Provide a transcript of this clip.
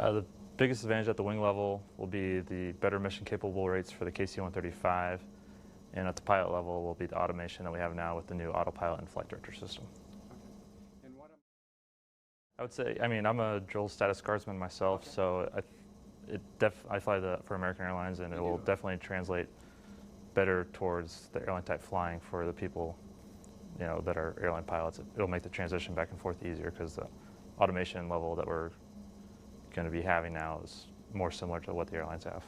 The biggest advantage at the wing level will be the better mission capable rates for the KC-135, and at the pilot level will be the automation that we have now with the new autopilot and flight director system. Okay. And I would say, I mean, I'm a drill status guardsman myself, okay. so I fly for American Airlines, and it will definitely translate better towards the airline type flying for the people, you know, that are airline pilots. It'll make the transition back and forth easier because the automation level that we're going to be having now is more similar to what the airlines have.